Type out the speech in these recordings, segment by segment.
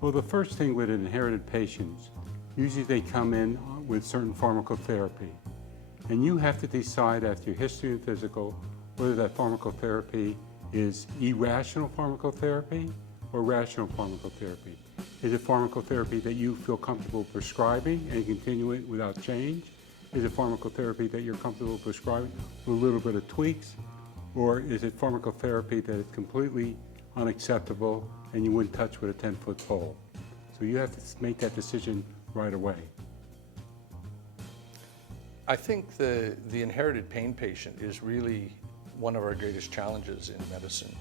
Well, the first thing with inherited patients, usually they come in with certain pharmacotherapy. And you have to decide after your history and physical whether that pharmacotherapy is irrational pharmacotherapy or rational pharmacotherapy. Is it pharmacotherapy that you feel comfortable prescribing and continue it without change? Is it pharmacotherapy that you're comfortable prescribing with a little bit of tweaks? Or is it pharmacotherapy that is completely unacceptable and you wouldn't touch with a 10-foot pole? So you have to make that decision right away. I think the inherited pain patient is really one of our greatest challenges in medicine,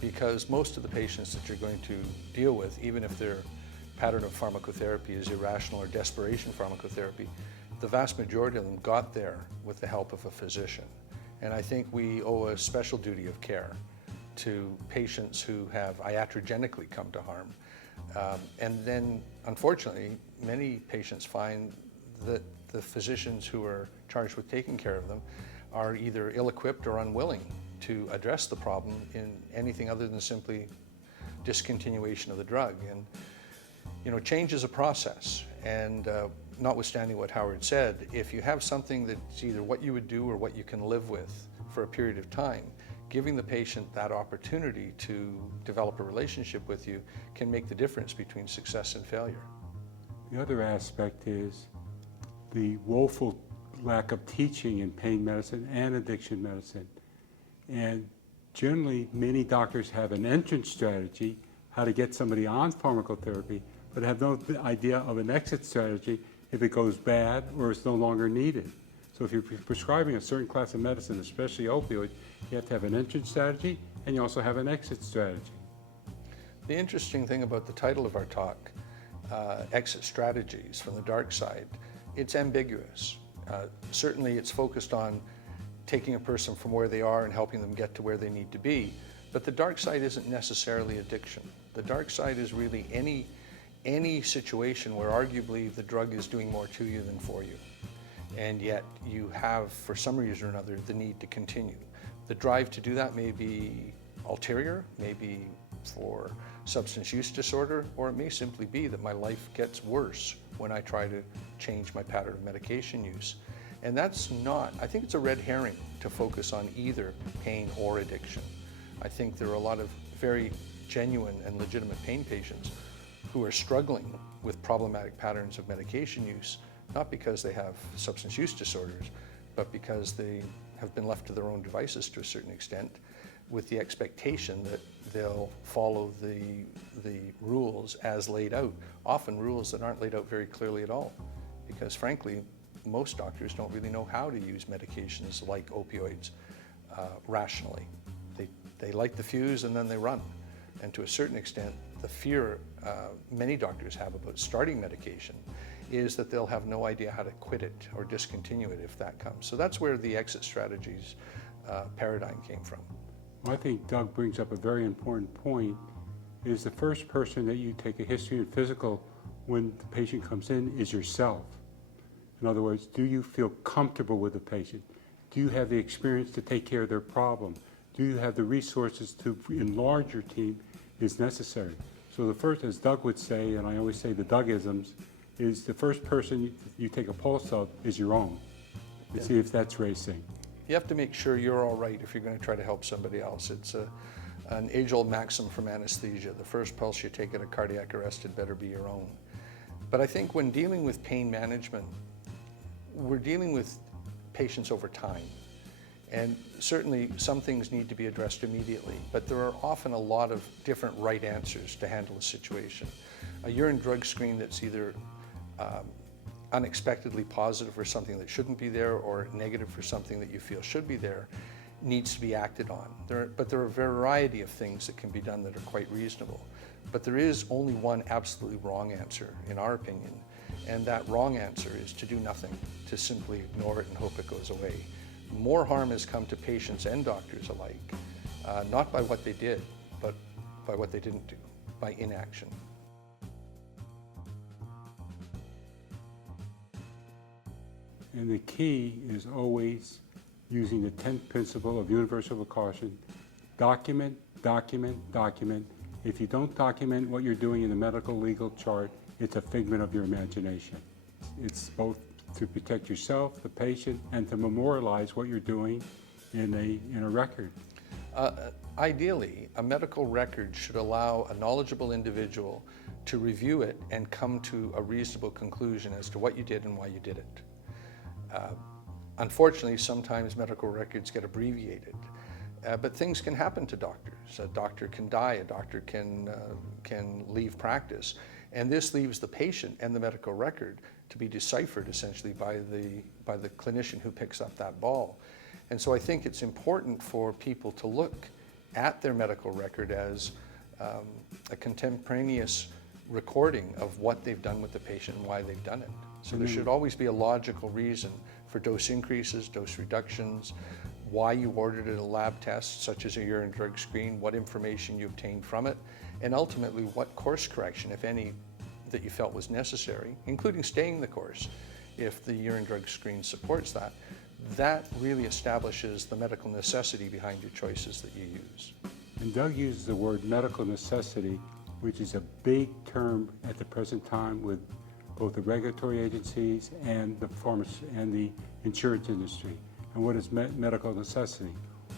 because most of the patients that you're going to deal with, even if their pattern of pharmacotherapy is irrational or desperation pharmacotherapy, the vast majority of them got there with the help of a physician. And I think we owe a special duty of care to patients who have iatrogenically come to harm. And then, unfortunately, many patients find that the physicians who are charged with taking care of them are either ill-equipped or unwilling to address the problem in anything other than simply discontinuation of the drug. And you know, change is a process, and notwithstanding what Howard said, if you have something that's either what you would do or what you can live with for a period of time, giving the patient that opportunity to develop a relationship with you can make the difference between success and failure. The other aspect is the woeful lack of teaching in pain medicine and addiction medicine. And generally, many doctors have an entrance strategy, how to get somebody on pharmacotherapy, but have no idea of an exit strategy if it goes bad or it's no longer needed. So if you're prescribing a certain class of medicine, especially opioid, you have to have an entrance strategy and you also have an exit strategy. The interesting thing about the title of our talk, Exit Strategies from the Dark Side, it's ambiguous. Certainly it's focused on taking a person from where they are and helping them get to where they need to be, but the dark side isn't necessarily addiction. The dark side is really any situation where arguably the drug is doing more to you than for you, and yet you have, for some reason or another, the need to continue. The drive to do that may be ulterior, maybe for substance use disorder, or it may simply be that my life gets worse when I try to change my pattern of medication use. And that's not, I think it's a red herring to focus on either pain or addiction. I think there are a lot of very genuine and legitimate pain patients who are struggling with problematic patterns of medication use, not because they have substance use disorders, but because they have been left to their own devices to a certain extent, with the expectation that they'll follow the rules as laid out, often rules that aren't laid out very clearly at all, because frankly, most doctors don't really know how to use medications like opioids rationally. They light the fuse and then they run. And to a certain extent, the fear many doctors have about starting medication is that they'll have no idea how to quit it or discontinue it if that comes. So that's where the exit strategies paradigm came from. Well, I think Doug brings up a very important point, is the first person that you take a history and physical when the patient comes in is yourself. In other words, do you feel comfortable with the patient? Do you have the experience to take care of their problem? Do you have the resources to enlarge your team is necessary? So the first, as Doug would say, and I always say the Dougisms, is the first person you take a pulse of is your own, and see if that's racing. You have to make sure you're all right if you're going to try to help somebody else. It's an age-old maxim from anesthesia. The first pulse you take at a cardiac arrest had better be your own. But I think when dealing with pain management, we're dealing with patients over time. And certainly some things need to be addressed immediately, but there are often a lot of different right answers to handle a situation. A urine drug screen that's either unexpectedly positive for something that shouldn't be there or negative for something that you feel should be there needs to be acted on. But there are a variety of things that can be done that are quite reasonable. But there is only one absolutely wrong answer, in our opinion, and that wrong answer is to do nothing, to simply ignore it and hope it goes away. More harm has come to patients and doctors alike, not by what they did, but by what they didn't do, by inaction. And the key is always using the 10th principle of universal precaution: document, document, document, If you don't document what you're doing in the medical legal chart, it's a figment of your imagination. It's both to protect yourself, the patient, and to memorialize what you're doing in a record. Ideally, a medical record should allow a knowledgeable individual to review it and come to a reasonable conclusion as to what you did and why you did it. Unfortunately, sometimes medical records get abbreviated, but things can happen to doctors. A doctor can die, a doctor can leave practice, and this leaves the patient and the medical record to be deciphered essentially by the clinician who picks up that ball. And so I think it's important for people to look at their medical record as a contemporaneous recording of what they've done with the patient and why they've done it. So there should always be a logical reason for dose increases, dose reductions, why you ordered a lab test, such as a urine drug screen, what information you obtained from it, and ultimately what course correction, if any, that you felt was necessary, including staying the course if the urine drug screen supports that. That really establishes the medical necessity behind your choices that you use. And Doug uses the word medical necessity, which is a big term at the present time with both the regulatory agencies and the pharmacy and the insurance industry. And what is medical necessity?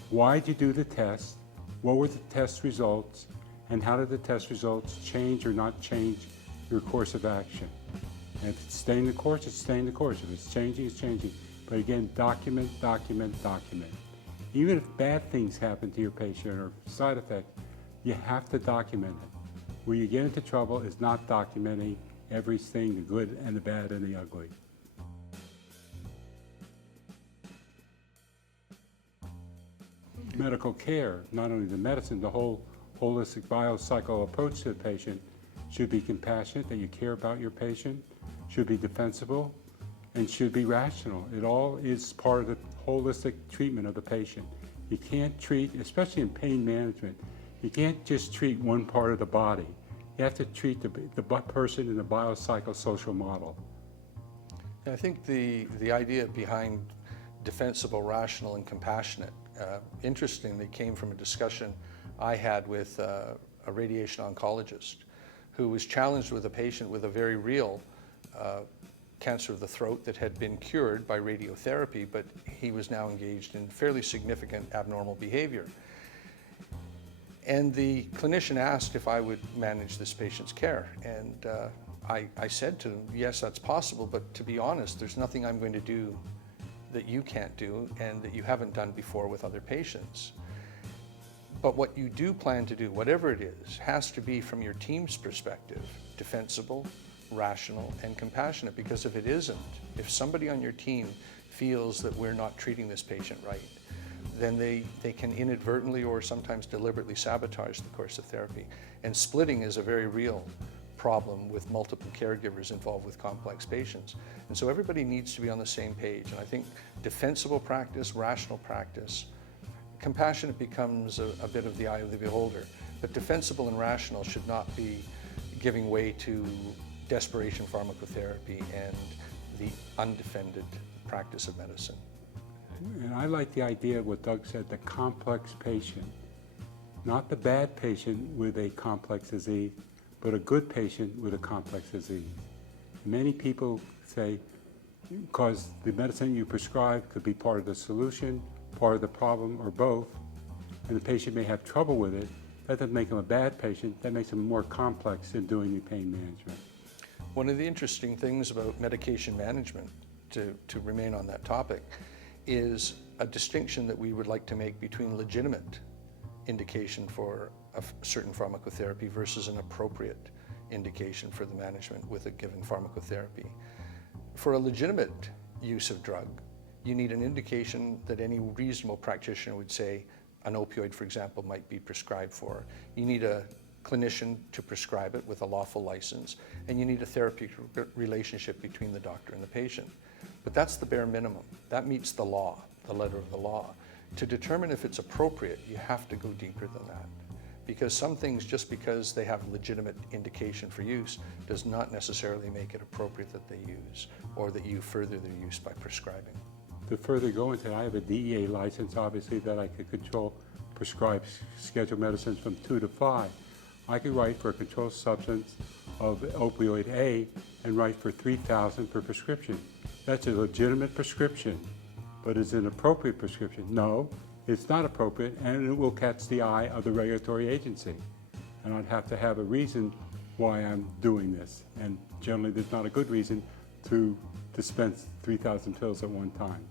Why did you do the test? What were the test results? And how did the test results change or not change your course of action? And if it's staying the course, it's staying the course. If it's changing, it's changing. But again, document, document, document. Even if bad things happen to your patient or side effects, you have to document it. Where you get into trouble is not documenting everything, the good and the bad and the ugly. Medical care, not only the medicine, the whole holistic biopsychological approach to the patient should be compassionate, that you care about your patient, should be defensible, and should be rational. It all is part of the holistic treatment of the patient. You can't treat, especially in pain management, you can't just treat one part of the body. You have to treat the person in the biopsychosocial model. I think the idea behind defensible, rational, and compassionate, interestingly, came from a discussion I had with a radiation oncologist who was challenged with a patient with a very real cancer of the throat that had been cured by radiotherapy, but he was now engaged in fairly significant abnormal behavior. And the clinician asked if I would manage this patient's care. And I said to him, yes, that's possible, but to be honest, there's nothing I'm going to do that you can't do and that you haven't done before with other patients. But what you do plan to do, whatever it is, has to be from your team's perspective, defensible, rational, and compassionate. Because if it isn't, if somebody on your team feels that we're not treating this patient right, then they can inadvertently or sometimes deliberately sabotage the course of therapy. And splitting is a very real problem with multiple caregivers involved with complex patients. And so everybody needs to be on the same page. And I think defensible practice, rational practice, compassionate becomes a bit of the eye of the beholder, but defensible and rational should not be giving way to desperation pharmacotherapy and the undefended practice of medicine. And I like the idea of what Doug said, the complex patient. Not the bad patient with a complex disease, but a good patient with a complex disease. Many people say, because the medicine you prescribe could be part of the solution, part of the problem, or both, and the patient may have trouble with it, that doesn't make them a bad patient, that makes them more complex in doing the pain management. One of the interesting things about medication management, to remain on that topic, is a distinction that we would like to make between legitimate indication for a certain pharmacotherapy versus an appropriate indication for the management with a given pharmacotherapy. For a legitimate use of drug, you need an indication that any reasonable practitioner would say an opioid, for example, might be prescribed for. You need a clinician to prescribe it with a lawful license, and you need a therapeutic relationship between the doctor and the patient. But that's the bare minimum. That meets the law, the letter of the law. To determine if it's appropriate, you have to go deeper than that. Because some things, just because they have legitimate indication for use, does not necessarily make it appropriate that they use, or that you further their use by prescribing. To further go into it, I have a DEA license, obviously, that I could control, prescribe scheduled medicines from 2 to 5. I could write for a controlled substance of opioid A and write for $3,000 per prescription. That's a legitimate prescription, but is it an appropriate prescription? No, it's not appropriate, and it will catch the eye of the regulatory agency. And I'd have to have a reason why I'm doing this. And generally, there's not a good reason to dispense 3,000 pills at one time.